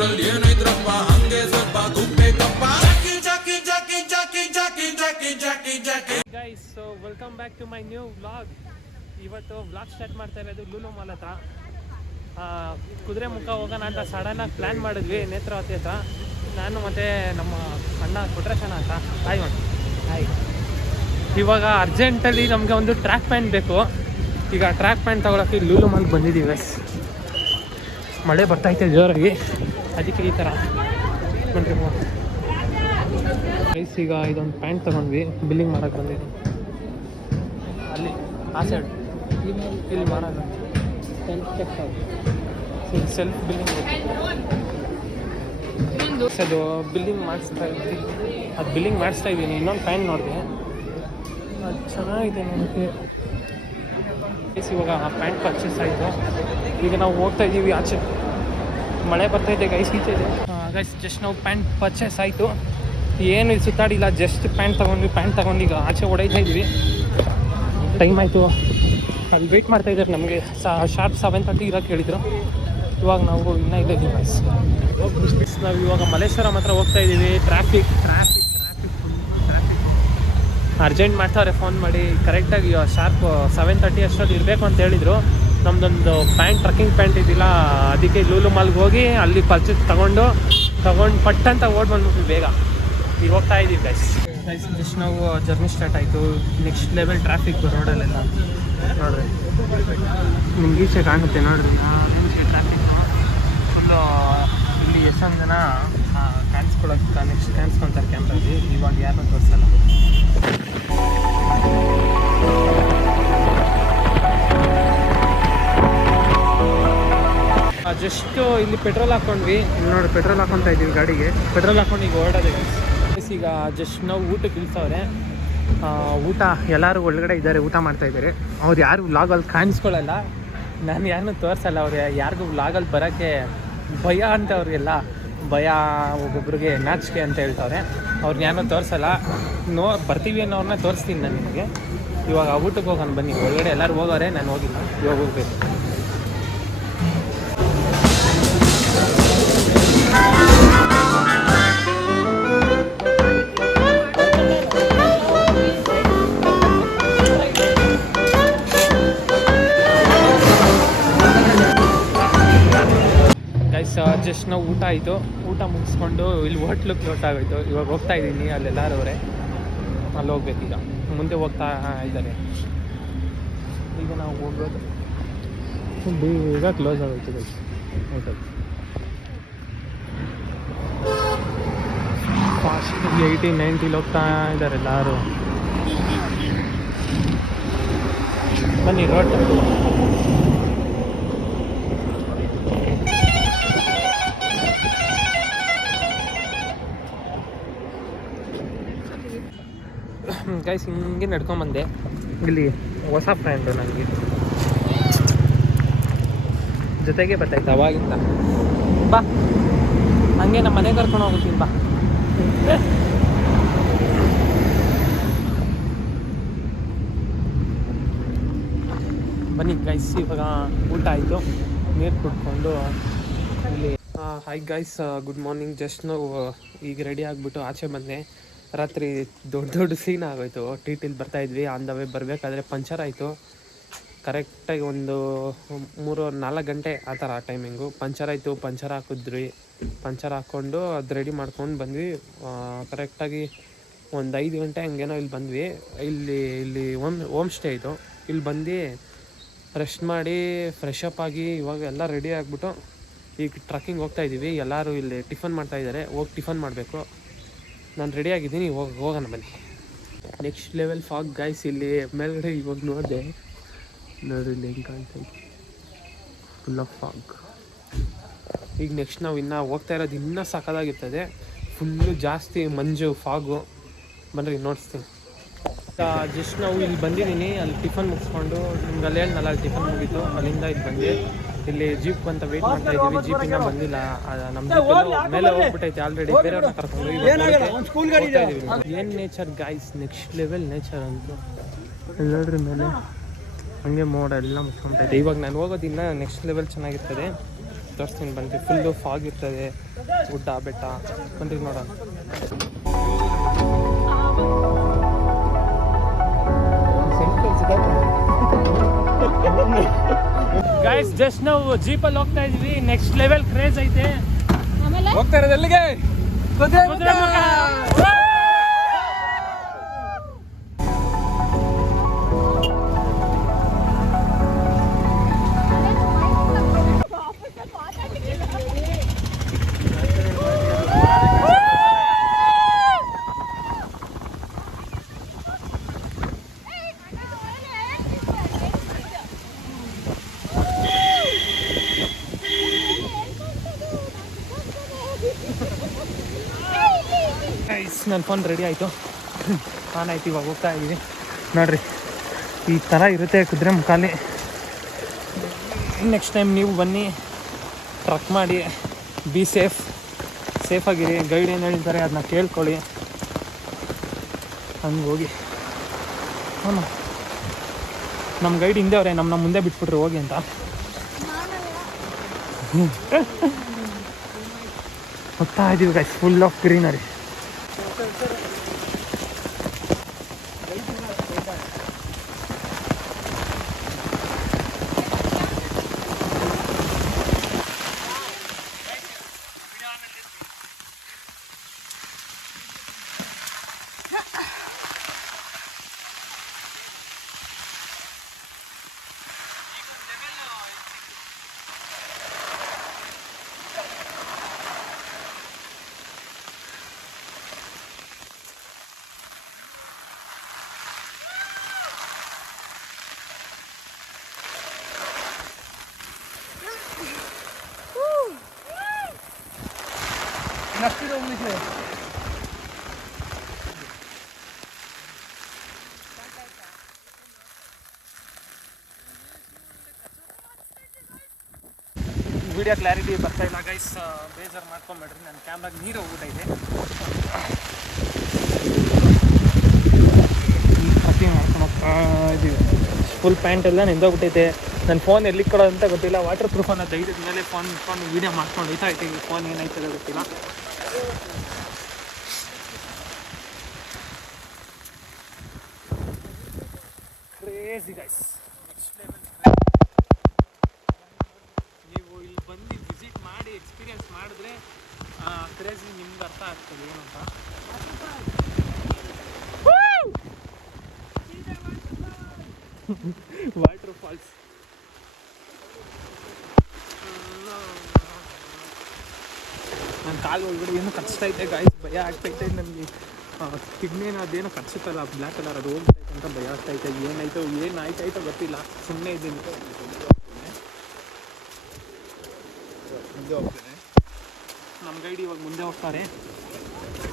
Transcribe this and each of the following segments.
ಊರಲ್ಲಿ ಏನೈತ್ರಪ್ಪ ಹಂಗೆ ಸ್ವಲ್ಪ ಗುಬ್ಬೇಕಪ್ಪ ಜಾಕಿ ಜಾಕಿ ಜಾಕಿ ಜಾಕಿ ಜಾಕಿ ಜಾಕಿ ಜಾಕಿ ಜಾಕಿ guys, so welcome back to my new vlog. ಇವತ್ತು ವ್ಲಾಗ್ ಸ್ಟಾರ್ಟ್ ಮಾಡ್ತಾ ಇರೋದು ಲೂಲು ಮಾಲ್ ಹತ್ರ. ಕುದುರೆ ಮುಖ ಹೋಗೋಣ ಅಂತ ಸಡನ್ನಾಗಿ ಪ್ಲ್ಯಾನ್ ಮಾಡಿದ್ವಿ ನೇತ್ರಾವತಿ ಹತ್ರ. ನಾನು ಮತ್ತು ನಮ್ಮ ಅಣ್ಣ ಕೊಟ್ರೇಶನ ಅಂತ. ಹಾಯ್ ಮಾಡಿ ಹಾಯ್. ಇವಾಗ ಅರ್ಜೆಂಟಲ್ಲಿ ನಮಗೆ ಒಂದು ಟ್ರ್ಯಾಕ್ ಪ್ಯಾಂಟ್ ಬೇಕು. ಈಗ ಟ್ರ್ಯಾಕ್ ಪ್ಯಾಂಟ್ ತೊಗೊಳಕ್ಕೆ ಲೂಲು ಮಾಲ್ಗೆ ಬಂದಿದ್ದೀವಿ ಗೈಸ್. ಮಳೆ ಬರ್ತಾಯಿದೆ ಜೋರಾಗಿ, ಅದಕ್ಕೆ ಈ ಥರ ಬನ್ರಿ ಗೈಸ್. ಈಗ ಇದೊಂದು ಪ್ಯಾಂಟ್ ತೊಗೊಂಡ್ವಿ, ಬಿಲ್ಲಿಂಗ್ ಮಾಡೋಕ್ಕೆ ಬಂದಿದ್ವಿ. ಅಲ್ಲಿ ಆ ಸೈಡ್ ಇಲ್ಲಿ ಮಾಡೋದು ಸೆಲ್ಫ್ ಬಿಲ್ಲಿಂಗ್. ಅದು ಬಿಲ್ಲಿಂಗ್ ಮಾಡಿಸ್ತಾ ಇದ್ವಿ, ಅದು ಬಿಲ್ಲಿಂಗ್ ಮಾಡಿಸ್ತಾ ಇದ್ದೀನಿ. ಇನ್ನೊಂದು ಪ್ಯಾಂಟ್ ನೋಡಿದೆ, ಅದು ಚೆನ್ನಾಗಿದೆ ನನಗೆ. ಇವಾಗ ಆ ಪ್ಯಾಂಟ್ ಪರ್ಚೇಸ್ ಆಯಿತು. ಈಗ ನಾವು ಹೋಗ್ತಾ ಇದ್ದೀವಿ ಆಚೆ, ಮಳೆ ಬರ್ತಾಯಿದೆ ಗೈಸ್. ಈಚೆ ಇದೆ ಗೈಸ್. ಜಸ್ಟ್ ನಾವು ಪ್ಯಾಂಟ್ ಪರ್ಚೇಸ್ ಆಯಿತು, ಏನು ಸುತ್ತಾಡಿಲ್ಲ, ಜಸ್ಟ್ ಪ್ಯಾಂಟ್ ತೊಗೊಂಡು ಈಗ ಆಚೆ ಓಡಾಯ್ತಾ ಇದ್ವಿ. ಟೈಮ್ ಆಯಿತು, ಅಲ್ಲಿ ವೆಯ್ಟ್ ಮಾಡ್ತಾಯಿದ್ದಾರೆ ನಮಗೆ. ಶಾರ್ಪ್ 7:30 ಇರೋಕ್ಕೆ ಹೇಳಿದರು. ಇವಾಗ ನಾವು ಇನ್ನೂ ಇಲ್ಲ ಇದ್ದೀವಿ ಗೈಸ್. ನಾವು ಇವಾಗ ಮಲ್ಲೇಶ್ವರಂ ಹತ್ರ ಹೋಗ್ತಾ ಇದ್ದೀವಿ. ಟ್ರಾಫಿಕ್ ಅರ್ಜೆಂಟ್ ಮಾಡ್ತಾವ್ರೆ ಫೋನ್ ಮಾಡಿ. ಕರೆಕ್ಟಾಗಿ ಶಾರ್ಪ್ 7:30 ಅಷ್ಟೊತ್ತು ಇರಬೇಕು ಅಂತ ಹೇಳಿದರು. ನಮ್ಮದೊಂದು ಪ್ಯಾಂಟ್, ಟ್ರಕ್ಕಿಂಗ್ ಪ್ಯಾಂಟ್ ಇದ್ದಿಲ್ಲ, ಅದಕ್ಕೆ ಲೂಲು ಮಾಲ್ಗೆ ಹೋಗಿ ಅಲ್ಲಿ ಪರ್ಚೇಸ್ ತೊಗೊಂಡು ಪಟ್ಟಂತ ಬಂದ್ಬಿಟ್ಟು ಬೇಗ ಈಗ ಹೋಗ್ತಾ ಇದ್ದೀವಿ ಗೈಸ್. ಜಸ್ಟ್ ನಾವು ಜರ್ನಿ ಸ್ಟಾರ್ಟ್ ಆಯಿತು. ನೆಕ್ಸ್ಟ್ ಲೆವೆಲ್ ಟ್ರಾಫಿಕ್ ರೋಡಲ್ಲೆಲ್ಲ ನೋಡ್ರಿ, ನಿಮ್ಗೆ ಈಚೆ ಕಾಣುತ್ತೆ ನೋಡ್ರಿ. Traffic full. ಇಲ್ಲಿ ಎಷ್ಟೊಂದು ಜನ ಕಾಣಿಸ್ಕೊಂತಾರೆ ಕ್ಯಾಮ್ರಲ್ಲಿ. ಇವಾಗ ಯಾರನ್ನೂ ತೋರಿಸಲ್ಲ. ಜಸ್ಟು ಇಲ್ಲಿ ಪೆಟ್ರೋಲ್ ಹಾಕ್ಕೊಂಡ್ವಿ. ಇಲ್ಲಿ ನೋಡಿ ಪೆಟ್ರೋಲ್ ಹಾಕ್ಕೊತಾ ಇದ್ದೀವಿ ಗಾಡಿಗೆ. ಪೆಟ್ರೋಲ್ ಹಾಕ್ಕೊಂಡು ಈಗ ಹೊರಡೋದೆ. ಈಗ ಜಸ್ಟ್ ನಾವು ಊಟಕ್ಕೆ ಇಳಿಸವ್ರೆ. ಊಟ ಎಲ್ಲರೂ ಒಳಗಡೆ ಇದ್ದಾರೆ, ಊಟ ಮಾಡ್ತಾಯಿದ್ದಾರೆ. ಅವ್ರು ಯಾರು ವ್ಲಾಗಲ್ಲಿ ಕಾಣಿಸ್ಕೊಳ್ಳಲ್ಲ, ನಾನು ಯಾರನ್ನೂ ತೋರಿಸಲ್ಲ. ಅವ್ರು ಯಾರಿಗೂ ವ್ಲಾಗಲ್ಲಿ ಬರೋಕ್ಕೆ ಭಯ ಅಂತ, ಅವ್ರಿಗೆಲ್ಲ ಭಯ, ಒಬ್ಬೊಬ್ರಿಗೆ ನಾಚಿಕೆ ಅಂತ ಹೇಳ್ತವ್ರೆ. ಅವ್ರನ್ನ ಯಾರನ್ನೂ ತೋರಿಸಲ್ಲ. ಬರ್ತೀವಿ ಅನ್ನೋರನ್ನ ತೋರಿಸ್ತೀನಿ ನಾನು ನಿಮಗೆ. ಇವಾಗ ಊಟಕ್ಕೆ ಹೋಗೋಣ ಬನ್ನಿ. ಒಳಗಡೆ ಎಲ್ಲರೂ ಹೋಗೋರೆ, ನಾನು ಹೋಗಿಲ್ಲ, ಇವಾಗ ಹೋಗ್ಬೇಕು. ಜಸ್ಟ್ ನಾವು ಊಟ ಆಯಿತು. ಊಟ ಮುಗಿಸ್ಕೊಂಡು ಇಲ್ಲಿ ಹೋಟ್ಲಿಗೆ ಲೋಟ್ ಆಗೋಯ್ತು. ಇವಾಗ ಹೋಗ್ತಾ ಇದ್ದೀನಿ, ಅಲ್ಲೆಲ್ಲರೂ ಅವರೇ, ಅಲ್ಲಿ ಹೋಗ್ಬೇಕೀಗ. ಮುಂದೆ ಹೋಗ್ತಾ ಇದ್ದಾರೆ. ಈಗ ನಾವು ಹೋಗೋದು ಬೇಗ ಕ್ಲೋಸ್ ಆಗೋಯ್ತು ಗೈಸ್ ಹೋಟೆಲ್. ಫಾಸ್ಟ್ 80-90 ಹೋಗ್ತಾ ಇದ್ದಾರೆ ಎಲ್ಲರೂ. ಬನ್ನಿ ರೋಡ್. ಗೈಸ್ ಹಿಂಗೆ ನಡ್ಕೊಂಬಂದೆ. ಇಲ್ಲಿ ಹೊಸ ಫ್ರೆಂಡು ನನಗೆ ಜೊತೆಗೆ ಬರ್ತಾಯಿತ್ತು ಅವಾಗಿಂದ. ಬಾ ಹಂಗೆ ನಮ್ಮ ಮನೆಗೆ ಕರ್ಕೊಂಡು ಹೋಗ್ತೀನಿ ಬಾ. ಬನ್ನಿ ಗೈಸ್, ಇವಾಗ ಊಟ ಆಯಿತು, ನೀರು ಕುಡ್ಕೊಂಡು ಇಲ್ಲಿ. Hi guys, good morning. Just ನಾವು ಈಗ ರೆಡಿ ಆಗಿಬಿಟ್ಟು ಆಚೆ ಬಂದೆ. ರಾತ್ರಿ ದೊಡ್ಡ ಸೀನ್ ಆಗೋಯ್ತು. ಟಿಟಿಲಿ ಬರ್ತಾಯಿದ್ವಿ, ಆನ್ ದ ವೇ ಬರಬೇಕಾದ್ರೆ ಪಂಚರ್ ಆಯಿತು. ಕರೆಕ್ಟಾಗಿ ಒಂದು 3-4 ಗಂಟೆ ಆ ಥರ ಟೈಮಿಂಗು. ಪಂಚರ್ ಆಯಿತು, ಪಂಚರ್ ಹಾಕಿದ್ರಿ. ಪಂಚರ್ ಹಾಕ್ಕೊಂಡು ಅದು ರೆಡಿ ಮಾಡ್ಕೊಂಡು ಬಂದ್ವಿ. ಕರೆಕ್ಟಾಗಿ ಒಂದು 5 ಗಂಟೆ ಹಂಗೇನೋ ಇಲ್ಲಿ ಬಂದ್ವಿ. ಇಲ್ಲಿ ಹೋಮ್ ಸ್ಟೇ ಇದು. ಇಲ್ಲಿ ಬಂದು ರೆಸ್ಟ್ ಮಾಡಿ ಫ್ರೆಶ್ ಅಪ್ ಆಗಿ ಇವಾಗ ಎಲ್ಲ ರೆಡಿ ಆಗಿಬಿಟ್ಟು ಈಗ ಟ್ರಕ್ಕಿಂಗ್ ಹೋಗ್ತಾಯಿದ್ದೀವಿ. ಎಲ್ಲರೂ ಇಲ್ಲಿ ಟಿಫನ್ ಮಾಡ್ತಾಯಿದ್ದಾರೆ, ಹೋಗಿ ಟಿಫನ್ ಮಾಡಬೇಕು. ನಾನು ರೆಡಿಯಾಗಿದ್ದೀನಿ, ಹೋಗೋಣ ಬನ್ನಿ. Next level fog guys. ಇಲ್ಲಿ ಮೇಲ್ಗಡೆ ಇವಾಗ ನೋಡಿದೆ ನೋಡ್ರಿ, ಇಲ್ಲಿ ಹೆಂಗೆ ಕಾಣ್ತೈತೆ, ಫುಲ್ ಆಫ್ ಫಾಗ್. ಈಗ ನೆಕ್ಸ್ಟ್ ನಾವು ಇನ್ನೂ ಹೋಗ್ತಾ ಇರೋದು ಇನ್ನೂ ಸಕ್ಕದಾಗಿರ್ತದೆ. ಫುಲ್ಲು ಜಾಸ್ತಿ ಮಂಜು, ಫಾಗು. ಬನ್ನಿರಿ ನೋಡಿಸ್ತೀನಿ. ಜಸ್ಟ್ ನಾವು ಇಲ್ಲಿ ಬಂದಿದ್ದೀನಿ. ಅಲ್ಲಿ ಟಿಫನ್ ಮುಗಿಸ್ಕೊಂಡು ನಿಮ್ಗೆ ಅಲ್ಲಿ ಹೇಳಲ್ಲ, ಅಲ್ಲಿ ಟಿಫನ್ ಮುಗೀತು. ಅಲ್ಲಿಂದ ಇಲ್ಲಿ ಬಂದು ಇಲ್ಲಿ ಜೀಪ್ ಅಂತ ವೆಯ್ಟ್ ಮಾಡ್ತಾ ಇದ್ದೀವಿ. ಜೀಪ್ ಇನ್ನೂ ಬಂದಿಲ್ಲ. ನಮ್ಮ ಜೀಪ್ ಮೇಲೆ ಹೋಗ್ಬಿಟ್ಟೈತೆ ಆಲ್ರೆಡಿ. ಬೇರೆಯವ್ರನ್ನ ಕರ್ಕೊಂಡು ಏನು nature guys, next level nature ಅಂತೂ. ಎಲ್ಲರ ಮೇಲೆ ಹಂಗೆ ಮೋಡ ಎಲ್ಲ ಮುಚ್ಕೊಂತೈತೆ. ಇವಾಗ ನಾನು ಹೋಗೋದಿನ್ನ ನೆಕ್ಸ್ಟ್ ಲೆವೆಲ್ ಚೆನ್ನಾಗಿರ್ತದೆ. ತೋರಿಸ್ತೀನಿ ಬನ್ರಿ. ಫುಲ್ಲು ಫಾಗ್ ಇರ್ತದೆ, ಗುಡ್ಡ ಬೆಟ್ಟ, ಬನ್ರಿ ನೋಡೋಣ. ಗೈಸ್ ಜಸ್ಟ್ ನಾವು ಜೀಪಲ್ಲಿ ಹೋಗ್ತಾ ಇದೀವಿ. ನೆಕ್ಸ್ಟ್ ಲೆವೆಲ್ ಕ್ರೇಜ್ ಐತೆ. ಹೋಗ್ತಾ ಇರೋದು ಎಲ್ಲಿಗೆ? ಕುದುರೆಮುಖ. ನನ್ನ ಫೋನ್ ರೆಡಿ ಆಯಿತು, ಆನ್ ಆಯ್ತು. ಇವಾಗ ಹೋಗ್ತಾ ಇದ್ದೀವಿ ನೋಡ್ರಿ. ಈ ಥರ ಇರುತ್ತೆ ಕುದುರೆಮುಖಲ್ಲಿ. ನೆಕ್ಸ್ಟ್ ಟೈಮ್ ನೀವು ಬನ್ನಿ, ಟ್ರಕ್ ಮಾಡಿ, ಬಿ ಸೇಫಾಗಿರಿ. ಗೈಡ್ ಏನು ಹೇಳ್ತಾರೆ ಅದನ್ನ ಕೇಳ್ಕೊಳ್ಳಿ. ಹಂಗೆ ಹೋಗಿ. ಹಾಂ, ನಮ್ಮ ಗೈಡ್ ಹಿಂದೆ ಅವರೇ, ನಮ್ಮ ಮುಂದೆ ಬಿಟ್ಬಿಟ್ರಿ ಹೋಗಿ ಅಂತ. ಹೋಗ್ತಾ ಇದ್ದೀವಿ guys, full of greenery. Video clarity ಬರ್ತಾ ಇಲ್ಲ ಗೈಸ್, ಬೇಜಾರು ಮಾಡ್ಕೊಂಬೇಡ್ರಿ. ನನ್ನ ಕ್ಯಾಮ್ರಾಗ ನೀರು ಹೋಗ್ಬಿಟ್ಟೈತೆ. ಪ್ರತಿ ಮಾಡ್ಕೊಂಡು ಹೋಗ್ತಾ ಇದ್ದೀವಿ. ಫುಲ್ ಪ್ಯಾಂಟ್ ಎಲ್ಲ ನೆಂದೋಗ್ಬಿಟ್ಟೈತೆ. ನನ್ನ ಫೋನ್ ಎಲ್ಲಿಗೆ ಕೊಡೋದು ಅಂತ ಗೊತ್ತಿಲ್ಲ. ವಾಟರ್ ಪ್ರೂಫ್ ಅನ್ನೋ ಧೈರ್ಯದ ಮೇಲೆ ಫೋನ್ ವೀಡಿಯೋ ಮಾಡ್ಕೊಂಡು ಹೋಯ್ತಾ ಇದ್ದೀವಿ. ಫೋನ್ ಏನಾಯ್ತದೆ ಗೊತ್ತಿಲ್ಲ. Crazy guys, next level. ನೀವು ಇಲ್ಲಿ ಬಂದು ವಿಸಿಟ್ ಮಾಡಿ ಎಕ್ಸ್ಪೀರಿಯನ್ಸ್ ಮಾಡಿದ್ರೆ ಕ್ರೇಜಿ ನಿಮ್ಗೆ ಅರ್ಥ ಆಗ್ತದೆ ಏನು ಅಂತ. Waterfalls. ನನ್ನ ಕಾಲು ಒಳಗಡೆ ಏನೋ ಕಚ್ತೈತೆ ಗಾಯ್ಸ್, ಭಯ ಆಗ್ತೈತೆ ನನಗೆ. ಕಿಡ್ನೇನ ಅದೇನೋ ಕಚ್ಚುತ್ತಲ್ಲ ಬ್ಲ್ಯಾಕ್ ಕಲರ್, ಅದು ಹೋಗ್ತೈತೆ ಅಂತ ಭಯ ಆಗ್ತೈತೆ. ಏನಾಯ್ತಾಯ್ತೋ ಗೊತ್ತಿಲ್ಲ, ಸುಮ್ಮನೆ ಇದ್ದೀನಿ. ನಮ್ಮ ಗೈಡ್ ಇವಾಗ ಮುಂದೆ ಹೋಗ್ತಾರೆ,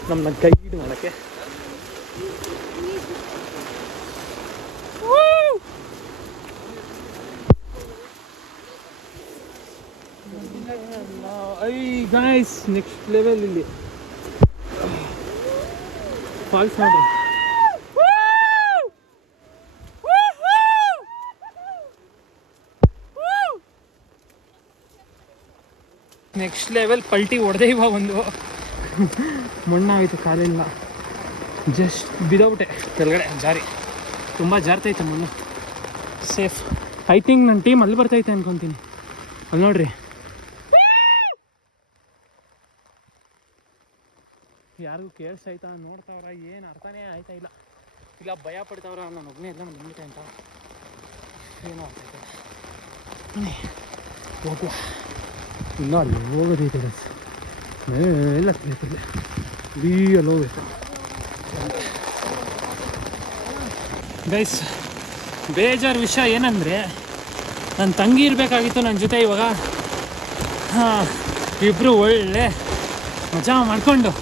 ನಮ್ಮನ್ನ ಗೈಡ್ ಮಾಡೋಕ್ಕೆ. ಐ ಗಾಯ್ಸ್, ನೆಕ್ಸ್ಟ್ ಲೆವೆಲ್ ಇಲ್ಲಿ ಫಾಲ್ಸ್ ನೋಡ್ರಿ. ನೆಕ್ಸ್ಟ್ ಲೆವೆಲ್ ಪಲ್ಟಿ ಹೊಡೆದೇ. ಇವಾಗ ಒಂದು ಮಣ್ಣಾಯಿತು, ಕಾಲೆಲ್ಲ ಜಸ್ಟ್ ಬಿದ್ದೋಗ್ಬಿಟ್ಟೆ ಕೆಳಗಡೆ. ಜಾರಿ ತುಂಬ ಜಾರ್ತೈತೆ ಮಣ್ಣು. ಸೇಫ್. ಐ ಥಿಂಕ್ ನನ್ನ ಟೀಮ್ ಅಲ್ಲಿ ಬರ್ತೈತೆ ಅನ್ಕೊತೀನಿ. ಅಲ್ಲಿ ನೋಡ್ರಿ, ಯಾರಿಗೂ ಕೇಳಿಸ್ತಾಯ್ತಾ, ನೋಡ್ತಾವ್ರ, ಏನು ಅರ್ಥನೇ ಆಯ್ತಾ ಇಲ್ಲ. ಇಲ್ಲ ಭಯ ಪಡ್ತಾವ್ರ, ನಾನು ಒಬ್ಬನೇ ಎಲ್ಲ ನಿಂಬಿಟ್ಟೆ ಅಂತ ಏನೋ ಆಗ್ತೈತೆ. ಹೋಗುವ, ಇಲ್ಲ ಅಲ್ಲಿ ಹೋಗೋದೈತೆ ಗೈಸ್, ಎಲ್ಲ ಸ್ನೇಹಿತರೆ ಅಲ್ಲಿ ಹೋಗ್ಬೇಕು ಗೈಸ್. ಬೇಜಾರು ವಿಷಯ ಏನಂದರೆ, ನನ್ನ ತಂಗಿ ಇರಬೇಕಾಗಿತ್ತು ನನ್ನ ಜೊತೆ. ಇವಾಗ ಇಬ್ಬರು ಒಳ್ಳೆ ಮಜಾ ಮಾಡಿಕೊಂಡು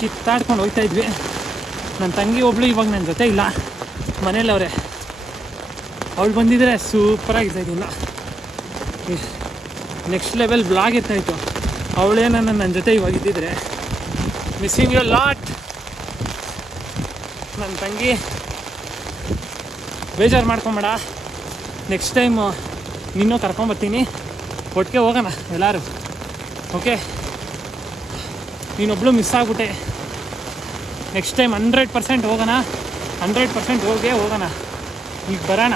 ಕಿತ್ತಾಡ್ಕೊಂಡು ಹೋಗ್ತಾಯಿದ್ವಿ. ನನ್ನ ತಂಗಿ ಒಬ್ಳು ಇವಾಗ ನನ್ನ ಜೊತೆ ಇಲ್ಲ, ಮನೇಲವ್ರೆ. ಅವಳು ಬಂದಿದ್ರೆ ಸೂಪರಾಗಿರ್ತಾಯಿದ್ದಿಲ್ಲ, ನೆಕ್ಸ್ಟ್ ಲೆವೆಲ್ ಬ್ಲಾಗ್ ಇರ್ತಾಯಿತ್ತು. ಅವಳೇನ ನನ್ನ ಜೊತೆ ಇವಾಗ ಇದ್ದಿದ್ರೆ. ಮಿಸ್ಸಿಂಗ್ ಯು ಲಾಟ್ ನನ್ನ ತಂಗಿ. ಬೇಜಾರು ಮಾಡ್ಕೊಂಬೇಡ, ನೆಕ್ಸ್ಟ್ ಟೈಮು ನಿನ್ನೂ ಕರ್ಕೊಂಬರ್ತೀನಿ, ಒಟ್ಟಿಗೆ ಹೋಗೋಣ ಎಲ್ಲರೂ. ಓಕೆ, ನೀನೊಬ್ಬಳು ಮಿಸ್ ಆಗ್ಬಿಟ್ಟೆ. ನೆಕ್ಸ್ಟ್ ಟೈಮ್ 100% ಹೋಗೋಣ, 100% ಹೋಗೋಣ. ಈಗ ಬರೋಣ,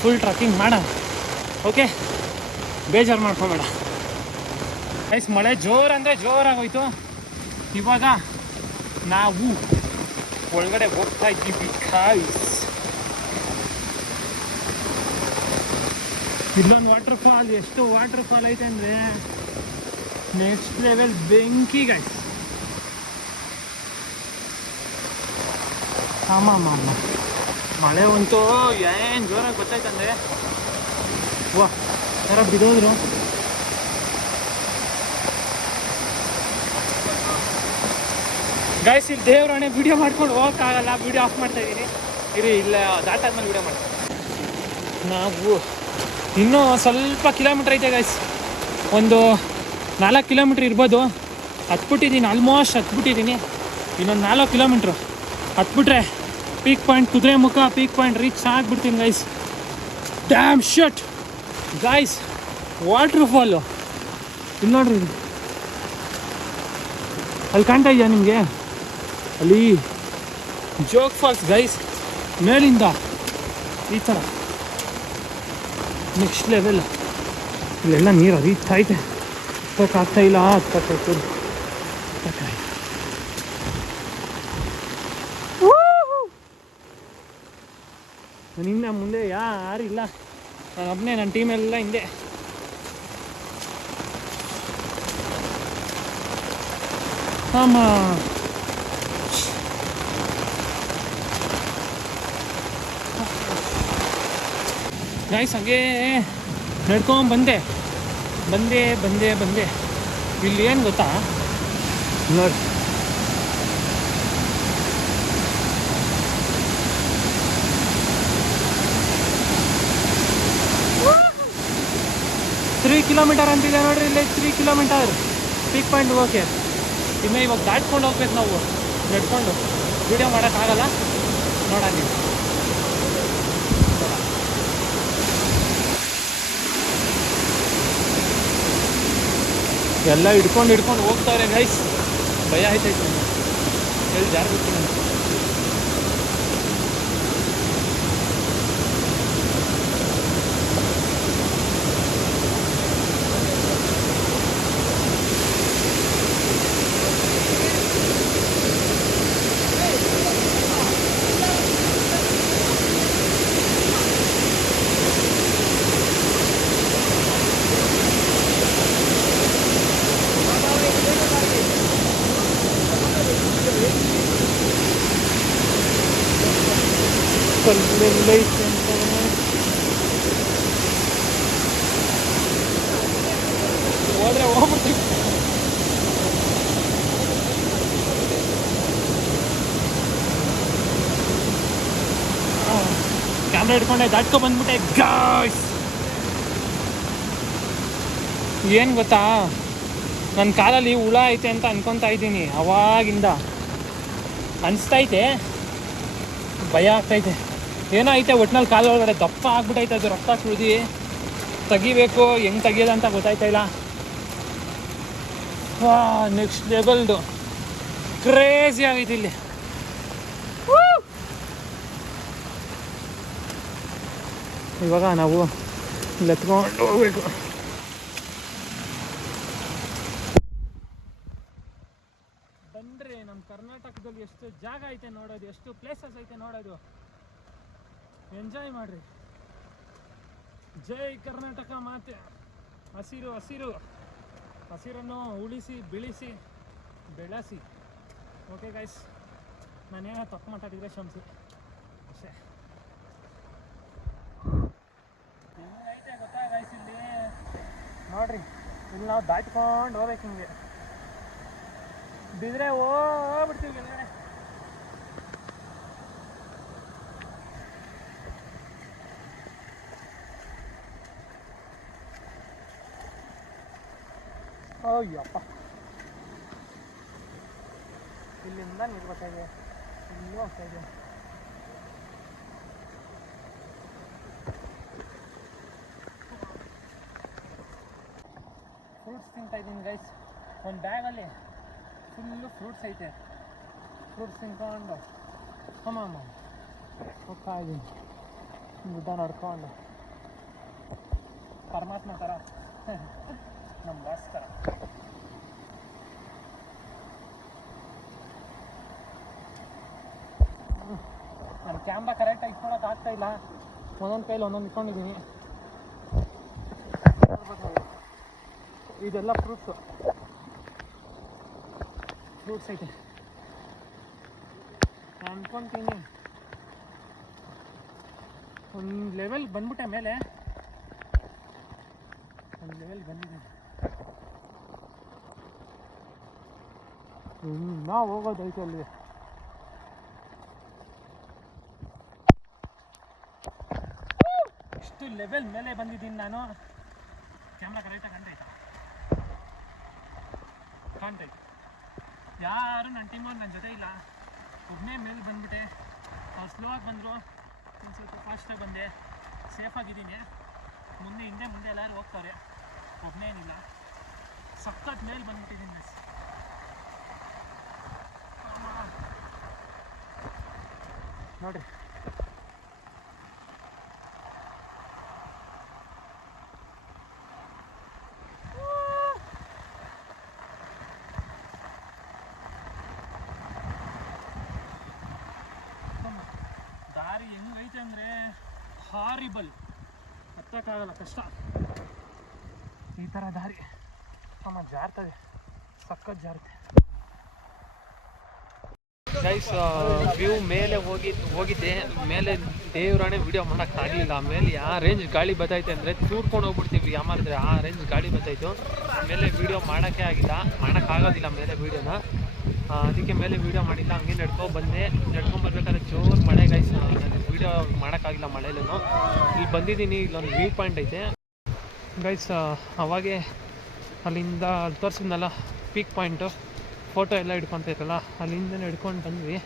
ಫುಲ್ ಟ್ರಕ್ಕಿಂಗ್ ಮಾಡೋಣ. ಓಕೆ, ಬೇಜಾರು ಮಾಡ್ಕೊಬೇಡ ಗೈಸ್. ಮಳೆ ಜೋರಂದರೆ ಜೋರಾಗೋಯ್ತು. ಇವಾಗ ನಾವು ಒಳಗಡೆ ಹೋಗ್ತಾ ಇದ್ದೀವಿ ಗೈಸ್. ಇಲ್ಲೊಂದು ವಾಟರ್ ಫಾಲ್, ಎಷ್ಟು ವಾಟರ್ ಫಾಲ್ ಐತೆ ಅಂದರೆ ನೆಕ್ಸ್ಟ್ ಲೆವೆಲ್ ಬೆಂಕಿ ಗೈಸ್. ಆಮಾಮ ಮಳೆ ಅಂತೂ ಏನು ಜೋರಾಗಿ ಗೊತ್ತಾಯ್ತಂದರೆ ವಾ ಥರ ಬಿಡೋದ್ರು. ಗೈಸ್ ಇಲ್ಲಿ ದೇವ್ರಾಣೆ ವೀಡಿಯೋ ಮಾಡ್ಕೊಂಡು ಹೋಗೋಕ್ಕಾಗಲ್ಲ, ವೀಡಿಯೋ ಆಫ್ ಮಾಡ್ತಾಯಿದ್ದೀನಿ. ಇಲ್ಲ ದಾಟಾದ್ಮೇಲೆ ವೀಡಿಯೋ ಮಾಡ್ತೀನಿ. ನಾವು ಇನ್ನೂ ಸ್ವಲ್ಪ ಕಿಲೋಮೀಟ್ರ್ ಐತೆ ಗೈಸ್, ಒಂದು 4 ಕಿಲೋಮೀಟ್ರ್ ಇರ್ಬೋದು. ಹತ್ಬಿಟ್ಟಿದ್ದೀನಿ, ಆಲ್ಮೋಸ್ಟ್ ಹತ್ಬಿಟ್ಟಿದ್ದೀನಿ. ಇನ್ನೊಂದು 4 ಕಿಲೋಮೀಟ್ರು ಹತ್ಬಿಟ್ರೆ peak point, Kudremukh peak point reach ಆಗಿಬಿಡ್ತೀನಿ guys. Damn shut guys, waterfall ಇಲ್ಲಿ ನೋಡ್ರಿ, ಅಲ್ಲಿ ಕಾಣ್ತಾ ಇದೆಯಾ ನಿಮಗೆ? ಅಲ್ಲಿ ಜೋಗ್ ಫಾಲ್ಸ್ ಗೈಸ್, ಮೇಲಿಂದ ಈ ಥರ ನೆಕ್ಸ್ಟ್ ಲೆವೆಲ್. ಇಲ್ಲೆಲ್ಲ ನೀರು ಹರಿತಾ ಐತೆ, ಹತ್ತಕ್ಕಾಗ್ತಾಯಿಲ್ಲ, ಹತ್ತಕ್ಕಾಗ್ತದೆ. ನಿನ್ನ ಮುಂದೆ ಯಾರಿಲ್ಲ, ನಾನು ಒಬ್ಬನೇ, ನನ್ನ ಟೀಮೆಲ್ಲ ಹಿಂದೆ. ಆಮ ಗೈಸ್ ಹಂಗೆ ನಡ್ಕೊಂಬಂದೆ. ಇಲ್ಲಿ ಏನು ಗೊತ್ತಾ ನೋಡಿ, 3 ಕಿಲೋಮೀಟರ್ ಅಂತಿದೆ ನೋಡ್ರಿ, ಇಲ್ಲಿ 3 ಕಿಲೋಮೀಟರ್ ಪೀಕ್ ಪಾಯಿಂಟ್ ಹೋಗೋಕ್ಕೆ. ಇನ್ನು ಇವಾಗ ದಾಟ್ಕೊಂಡು ಹೋಗ್ಬೇಕು ನಾವು, ನಡ್ಕೊಂಡು. ವೀಡಿಯೋ ಮಾಡೋಕ್ಕಾಗಲ್ಲ, ನೋಡ ನೀವು. ಎಲ್ಲ ಹಿಡ್ಕೊಂಡು ಹೋಗ್ತಾವ್ರೆ ಗೈಸ್. ಭಯ ಆಯ್ತಾಯ್ತು, ಹೇಳಿ ಜಾರು ಬಿಡ್ತೀನಿ ಅಂತ. ಕಲ್ಲೆಲ್ಲೈತೆ ಅಂತ ಹೋದ್ರೆ ಹೋಗ್ಬಿಡ್ತೀವಿ. ಕ್ಯಾಮ್ರಾ ಹಿಡ್ಕೊಂಡೆ ದಾಟ್ಕೊ ಬಂದ್ಬಿಟ್ಟೆ ಗಾಯ್ಸ್. ಏನು ಗೊತ್ತಾ, ನನ್ನ ಕಾಲಲ್ಲಿ ಹುಳ ಐತೆ ಅಂತ ಅನ್ಕೊತಾ ಇದ್ದೀನಿ ಅವಾಗಿಂದ. ಅನಿಸ್ತೈತೆ, ಭಯ ಆಗ್ತೈತೆ. ಏನೋ ಐತೆ ಒಟ್ಟಿನಲ್ಲಿ ಕಾಲು ಒಳಗಡೆ ದಪ್ಪ ಆಗ್ಬಿಟ್ಟೈತೆ, ಅದು ರಕ್ತ ಸುಳಿದು ತೆಗಿಬೇಕು, ಹೆಂಗೆ ತೆಗಿಯೋದು ಅಂತ ಗೊತ್ತಾಯ್ತಾ ಇಲ್ಲ. ನೆಕ್ಸ್ಟ್ ಲೆವೆಲ್ದು ಕ್ರೇಜಿ ಆಗೈತಿ ಇಲ್ಲಿ. ಇವಾಗ ನಾವು ಇಲ್ಲಿ ಎತ್ಕೊಂಡು ಹೋಗ್ಬೇಕು. ಬಂದರೆ ನಮ್ಮ ಕರ್ನಾಟಕದಲ್ಲಿ ಎಷ್ಟು ಜಾಗ ಐತೆ ನೋಡೋದು, ಎಷ್ಟು ಪ್ಲೇಸಸ್ ಐತೆ ನೋಡೋದು. ಎಂಜಾಯ್ ಮಾಡ್ರಿ. ಜೈ ಕರ್ನಾಟಕ ಮಾತೆ. ಹಸಿರು ಹಸಿರು ಹಸಿರನ್ನು ಉಳಿಸಿ ಬೆಳೆಸಿ ಬೆಳೆಸಿ. ಓಕೆ ಗೈಸ್, ನಾನೇನೋ ತಪ್ಪು ಮಾತಾಡಿದರೆ ಕ್ಷಮಿಸಿ ಅಷ್ಟೇ. ಹಿಂಗೈತೆ ಗೊತ್ತಾ ಗೈಸ್, ಇಲ್ಲಿ ನೋಡ್ರಿ, ಇಲ್ಲಿ ನಾವು ದಾಟ್ಕೊಂಡು ಹೋಗ್ಬೇಕು. ಹಿಂಗೆ ಬಿದ್ರೆ ಹೋಗ್ಬಿಡ್ತೀವಿ ಕೆಳಗಡೆ. ಅಯ್ಯಪ್ಪ, ಇಲ್ಲಿಂದ ನೀರು ಬರ್ತಾ ಇದೆ, ಇಲ್ಲೂ ಹೋಗ್ತಾ ಇದೆ. ತಿಂತಾ ಇದ್ದೀನಿ ಗೈಸ್. ಒಂದು ಬ್ಯಾಗಲ್ಲಿ ಫುಲ್ಲು ಫ್ರೂಟ್ಸ್ ಐತೆ. ಫ್ರೂಟ್ಸ್ ತಿನ್ಕೊಂಡು ಅಮ್ಮ ಹೋಗ್ತಾ ಇದ್ದೀನಿ ಗುಡ್ಡ ನಡ್ಕೊಂಡು ಪರಮಾತ್ಮ ಥರ ನಮ್ಮ ಬಾಸ್ ಥರ. ನನ್ನ ಕ್ಯಾಮ್ರಾ ಕರೆಕ್ಟಾಗಿ ಇಟ್ಕೊಳಕ್ಕೆ ಆಗ್ತಾಯಿಲ್ಲ. ಒಂದೊಂದು ಕೈಲಿ ಒಂದೊಂದು ಇಟ್ಕೊಂಡಿದ್ದೀನಿ. ಇದೆಲ್ಲ ಫ್ರೂಟ್ಸ್ ಐತೆ. ನಾನು ಅನ್ಕೊತೀನಿ ಒಂದು ಲೆವೆಲ್ ಬಂದ್ಬಿಟ್ಟೆ ಮೇಲೆ. ಒಂದು ಲೆವೆಲ್ ಬಂದಿದ್ದೀನಿ. ನಾವು ಹೋಗೋದೈತೆ ಅಲ್ಲಿ. ಇಷ್ಟು ಲೆವೆಲ್ ಮೇಲೆ ಬಂದಿದ್ದೀನಿ ನಾನು. ಕ್ಯಾಮ್ರಾ ಕರೆಕ್ಟಾಗಿ ಕಾಣ್ತೈತೆ. ಯಾರು ನನ್ನ ಟೀಮವ್ರು ನನ್ನ ಜೊತೆ ಇಲ್ಲ. ಒಬ್ಬನೇ ಮೇಲೆ ಬಂದ್ಬಿಟ್ಟೆ. ಅವ್ರು ಸ್ಲೋ ಆಗಿ ಬಂದರು, ಒಂದು ಸ್ವಲ್ಪ ಫಾಸ್ಟಾಗಿ ಬಂದೆ. ಸೇಫಾಗಿದ್ದೀನಿ. ಮುಂದೆ ಎಲ್ಲರೂ ಹೋಗ್ತಾರೆ. ಒಬ್ಬನೇ ಏನಿಲ್ಲ. ಸಖತ್ ಮೇಲೆ ಬಂದ್ಬಿಟ್ಟಿದ್ದೀನಿ ಮಿಸ್. ನೋಡಿರಿ ದಾರಿ ಹೆಂಗೈತೆ ಅಂದರೆ ಹಾರಿಬಲ್. ಹತ್ತಕ್ಕಾಗಲ್ಲ, ಕಷ್ಟ. ಈ ಥರ ದಾರಿ ಜಾರ್ತದೆ, ಸಖತ್ ಜಾರುತ್ತೆ ಗೈಸ್. ವ್ಯೂ ಮೇಲೆ ಹೋಗಿದ್ದೆ. ಮೇಲೆ ದೇವರಾಣೆ ವೀಡಿಯೋ ಮಾಡೋಕ್ಕಾಗಲಿಲ್ಲ. ಮೇಲೆ ಆ ರೇಂಜ್ ಗಾಳಿ ಬತ್ತೈತೆ ಅಂದರೆ ತೂರ್ಕೊಂಡು ಹೋಗ್ಬಿಡ್ತೀವಿ ಯಾಮಾರಿದ್ರೆ. ಆ ರೇಂಜ್ ಗಾಳಿ ಬತ್ತಾಯಿತು. ಮೇಲೆ ವೀಡಿಯೋ ಮಾಡೋಕ್ಕೆ ಆಗಿಲ್ಲ, ಮಾಡೋಕ್ಕಾಗೋದಿಲ್ಲ ಮೇಲೆ ವೀಡಿಯೋನ. ಅದಕ್ಕೆ ಮೇಲೆ ವೀಡಿಯೋ ಮಾಡಿಲ್ಲ. ಹಂಗೆ ನಡ್ಕೊಂಬರ್ಬೇಕಾದ್ರೆ ಜೋರು ಮಳೆ ಗೈಸ್. ನಾನು ವೀಡಿಯೋ ಮಾಡೋಕ್ಕಾಗಿಲ್ಲ ಮಳೆಯಲ್ಲೂ. ಇಲ್ಲಿ ಬಂದಿದ್ದೀನಿ. ಇಲ್ಲೊಂದು ವ್ಯೂ ಪಾಯಿಂಟ್ ಐತೆ ಗೈಸ್. ಅವಾಗೆ ಅಲ್ಲಿಂದ ಅಲ್ಲಿ ತೋರಿಸಿದ್ನಲ್ಲ ಪೀಕ್ ಪಾಯಿಂಟು, ಫೋಟೋ ಎಲ್ಲ ಹಿಡ್ಕೊತೈತಲ್ಲ, ಅಲ್ಲಿಂದ ಹಿಡ್ಕೊಂಡು ಬಂದ್ವಿ.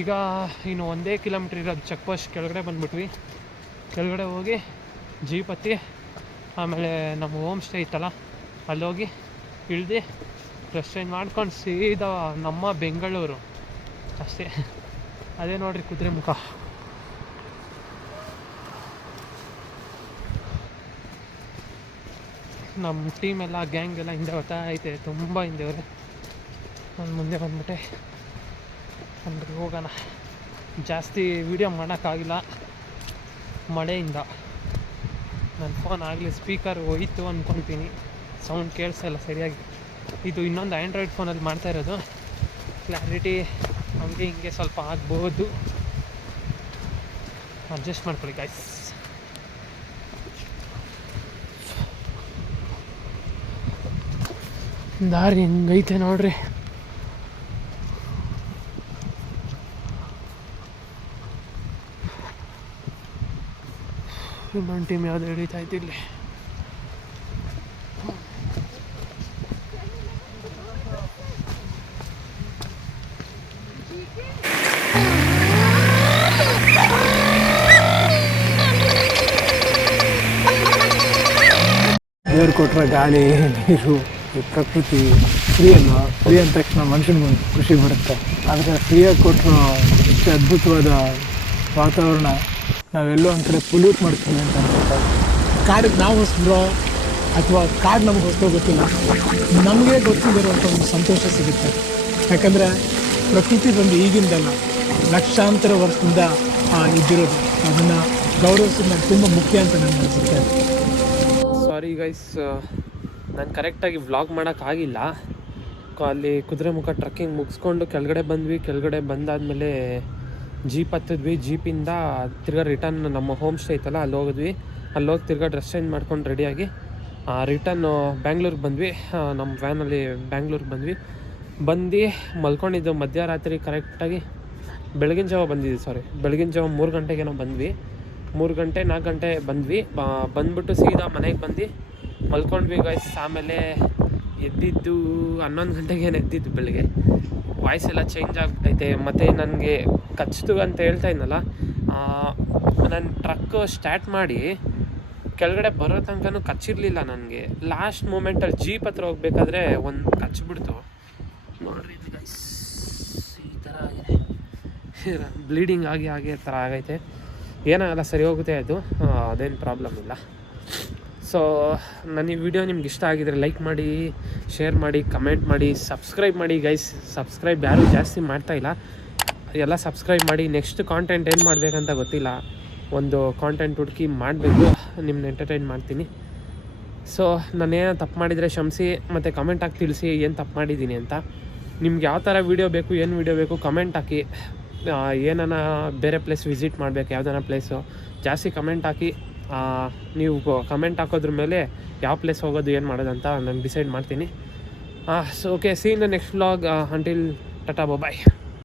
ಈಗ ಇನ್ನು 1 ಕಿಲೋಮೀಟ್ರ್ ಇರೋದು ಚೆಕ್ ಪೋಸ್ಟ್. ಕೆಳಗಡೆ ಬಂದ್ಬಿಟ್ವಿ. ಕೆಳಗಡೆ ಹೋಗಿ ಜೀಪ್ ಹತ್ತಿ ಆಮೇಲೆ ನಮ್ಮ ಹೋಮ್ ಸ್ಟೇ ಇತ್ತಲ್ಲ ಅಲ್ಲೋಗಿ ಇಳ್ದು ಡ್ರೆಸ್ ಚೇಂಜ್ ಮಾಡ್ಕೊಂಡು ಸೀದಾ ನಮ್ಮ ಬೆಂಗಳೂರು ಅಷ್ಟೇ. ಅದೇ ನೋಡ್ರಿ ಕುದುರೆಮುಖ. ನಮ್ಮ ಟೀಮೆಲ್ಲ ಗ್ಯಾಂಗ್ ಎಲ್ಲ ಹಿಂದೆ ಬರ್ತಾ ಐತೆ, ತುಂಬ ಹಿಂದೆ ಅವ್ರೆ. ನಾನು ಮುಂದೆ ಬಂದ್ಬಿಟ್ಟೆ. ಅಂದ್ರೆ ಹೋಗೋಣ. ಜಾಸ್ತಿ ವೀಡಿಯೋ ಮಾಡೋಕ್ಕಾಗಿಲ್ಲ ಮಳೆಯಿಂದ. ನನ್ನ ಫೋನ್ ಆಗಲಿ ಸ್ಪೀಕರ್ ಹೋಯ್ತು ಅಂದ್ಕೊತೀನಿ, ಸೌಂಡ್ ಕೇಳಿಸಲ್ಲ ಸರಿಯಾಗಿ. ಇದು ಇನ್ನೊಂದು ಆ್ಯಂಡ್ರಾಯ್ಡ್ ಫೋನಲ್ಲಿ ಮಾಡ್ತಾ ಇರೋದು. ಕ್ಲಾರಿಟಿ ಹಂಗೆ ಹಿಂಗೆ ಸ್ವಲ್ಪ ಆಗ್ಬೋದು, ಅಡ್ಜಸ್ಟ್ ಮಾಡ್ಕೊಳ್ಳಿ ಗೈಸ್. ದಾರಿ ಹೆಂಗೈತೆ ನೋಡ್ರಿ. ಇನ್ನೊಂದು ಟೀಮ್ ಯಾವುದು ಹಿಡಿತಾ ಇತ್ತು ಇಲ್ಲಿ. ದೇವ್ರು ಕೊಟ್ಟರೆ ಗಾಳಿ, ನೀರು, ಈ ಪ್ರಕೃತಿ ಫ್ರೀ ಅಂದ ತಕ್ಷಣ ಮನುಷ್ಯನಿಗೆ ಖುಷಿ ಬರುತ್ತೆ. ಆದರೆ ಫ್ರೀಯಾಗಿ ಕೊಟ್ಟರು ಇಷ್ಟು ಅದ್ಭುತವಾದ ವಾತಾವರಣ ನಾವೆಲ್ಲೋ ಒಂದು ಕಡೆ ಪೊಲ್ಯೂಟ್ ಮಾಡ್ತೀವಿ ಅಂತ ಅನ್ಸುತ್ತೆ. ಕಾಡಿಗೆ ನಾವು ಹೊಸಬ್ರೋ ಅಥವಾ ಕಾಡು ನಮಗೆ ಹೊಸ ಗೊತ್ತಿಲ್ಲ, ನಮಗೆ ಗೊತ್ತಿರುವಂಥ ಒಂದು ಸಂತೋಷ ಸಿಗುತ್ತೆ. ಯಾಕಂದರೆ ಪ್ರಕೃತಿ ಬಂದು ಈಗಿಂದಲ್ಲ, ಲಕ್ಷಾಂತರ ವರ್ಷದಿಂದ ಇದ್ದಿರೋದು. ಅದನ್ನು ಗೌರವಿಸೋದು ನನಗೆ ತುಂಬ ಮುಖ್ಯ ಅಂತ ನನಗೆ ಅನಿಸುತ್ತೆ. ಸಾರಿ ಗೈಸ್, ನಾನು ಕರೆಕ್ಟಾಗಿ ವ್ಲಾಗ್ ಮಾಡೋಕ್ಕಾಗಿಲ್ಲ. ಅಲ್ಲಿ ಕುದುರೆಮುಖ ಟ್ರಕ್ಕಿಂಗ್ ಮುಗಿಸ್ಕೊಂಡು ಕೆಳಗಡೆ ಬಂದ್ವಿ. ಕೆಳಗಡೆ ಬಂದಾದಮೇಲೆ ಜೀಪ್ ಹತ್ತಿದ್ವಿ. ಜೀಪಿಂದ ತಿರ್ಗಾ ರಿಟರ್ನ್ ನಮ್ಮ ಹೋಮ್ ಸ್ಟೇ ಐತಲ್ಲ ಅಲ್ಲಿ ಹೋಗಿದ್ವಿ. ಅಲ್ಲಿ ಹೋಗಿ ತಿರ್ಗಾ ಡ್ರೆಸ್ ಚೇಂಜ್ ಮಾಡ್ಕೊಂಡು ರೆಡಿಯಾಗಿ ರಿಟರ್ನ್ ಬ್ಯಾಂಗ್ಳೂರಿಗೆ ಬಂದ್ವಿ. ನಮ್ಮ ವ್ಯಾನಲ್ಲಿ ಬ್ಯಾಂಗ್ಳೂರಿಗೆ ಬಂದ್ವಿ. ಮಲ್ಕೊಂಡಿದ್ದು ಮಧ್ಯರಾತ್ರಿ ಕರೆಕ್ಟಾಗಿ ಬೆಳಗಿನ ಜಾವ ಬೆಳಗಿನ ಜಾವ 3 ಗಂಟೆಗೇನೋ ಬಂದ್ವಿ. 3 ಗಂಟೆ 4 ಗಂಟೆ ಬಂದ್ವಿ. ಬಂದ್ಬಿಟ್ಟು ಸೀದಾ ಮನೆಗೆ ಬಂದು ಮಲ್ಕೊಂಡ್ವಿ ಗೈಸ್. ಆಮೇಲೆ ಎದ್ದಿದ್ದು 11 ಗಂಟೆಗೇನು ಎದ್ದಿದ್ದು ಬೆಳಗ್ಗೆ. ವಾಯ್ಸ್ ಎಲ್ಲ ಚೇಂಜ್ ಆಗ್ಬಿಟ್ಟೈತೆ. ಮತ್ತು ನನಗೆ ಕಚ್ತು ಅಂತ ಹೇಳ್ತಾ ಇದ್ನಲ್ಲ, ನಾನು ಟ್ರಕ್ ಸ್ಟಾರ್ಟ್ ಮಾಡಿ ಕೆಳಗಡೆ ಬರೋ ತನಕನೂ ಕಚ್ಚಿರಲಿಲ್ಲ ನನಗೆ. ಲಾಸ್ಟ್ ಮೂಮೆಂಟಲ್ಲಿ ಜೀಪ್ ಹತ್ರ ಹೋಗ್ಬೇಕಾದ್ರೆ ಒಂದು ಕಚ್ಚಿಬಿಡ್ತು ನೋಡ್ರಿ ಗೈಸ್. ಈ ಥರ ಆಗಿದೆ, ಬ್ಲೀಡಿಂಗ್ ಆಗಿ ಥರ ಆಗೈತೆ. ಏನಾಗಲ್ಲ, ಸರಿ ಹೋಗುತ್ತೆ, ಅದು ಅದೇನು ಪ್ರಾಬ್ಲಮ್ ಇಲ್ಲ. ಸೊ ನನ್ನ ಈ ವಿಡಿಯೋ ನಿಮ್ಗೆ ಇಷ್ಟ ಆಗಿದ್ರೆ ಲೈಕ್ ಮಾಡಿ, ಶೇರ್ ಮಾಡಿ, ಕಮೆಂಟ್ ಮಾಡಿ, ಸಬ್ಸ್ಕ್ರೈಬ್ ಮಾಡಿ ಗೈಸ್. ಸಬ್ಸ್ಕ್ರೈಬ್ ಯಾರೂ ಜಾಸ್ತಿ ಮಾಡ್ತಾಯಿಲ್ಲ, ಎಲ್ಲ ಸಬ್ಸ್ಕ್ರೈಬ್ ಮಾಡಿ. ನೆಕ್ಸ್ಟ್ ಕಾಂಟೆಂಟ್ ಏನು ಮಾಡಬೇಕಂತ ಗೊತ್ತಿಲ್ಲ, ಒಂದು ಕಾಂಟೆಂಟ್ ಹುಡುಕಿ ಮಾಡಬೇಕು, ನಿಮ್ಮನ್ನ ಎಂಟರ್ಟೈನ್ ಮಾಡ್ತೀನಿ. ಸೊ ನಾನೇನೋ ತಪ್ಪು ಮಾಡಿದರೆ ಕ್ಷಮಿಸಿ, ಮತ್ತು ಕಮೆಂಟ್ ಹಾಕಿ ತಿಳಿಸಿ ಏನು ತಪ್ಪು ಮಾಡಿದ್ದೀನಿ ಅಂತ. ನಿಮ್ಗೆ ಯಾವ ಥರ ವೀಡಿಯೋ ಬೇಕು, ಏನು ವೀಡಿಯೋ ಬೇಕು ಕಮೆಂಟ್ ಹಾಕಿ. ಏನಾನ ಬೇರೆ ಪ್ಲೇಸ್ ವಿಸಿಟ್ ಮಾಡಬೇಕು, ಯಾವ್ದಾನ ಪ್ಲೇಸು ಜಾಸ್ತಿ ಕಮೆಂಟ್ ಹಾಕಿ. ನೀವು ಕಮೆಂಟ್ ಹಾಕೋದ್ರ ಮೇಲೆ ಯಾವ ಪ್ಲೇಸ್ ಹೋಗೋದು, ಏನು ಮಾಡೋದಂತ ನಾನು ಡಿಸೈಡ್ ಮಾಡ್ತೀನಿ. So okay, see in the next vlog. Until tata bye.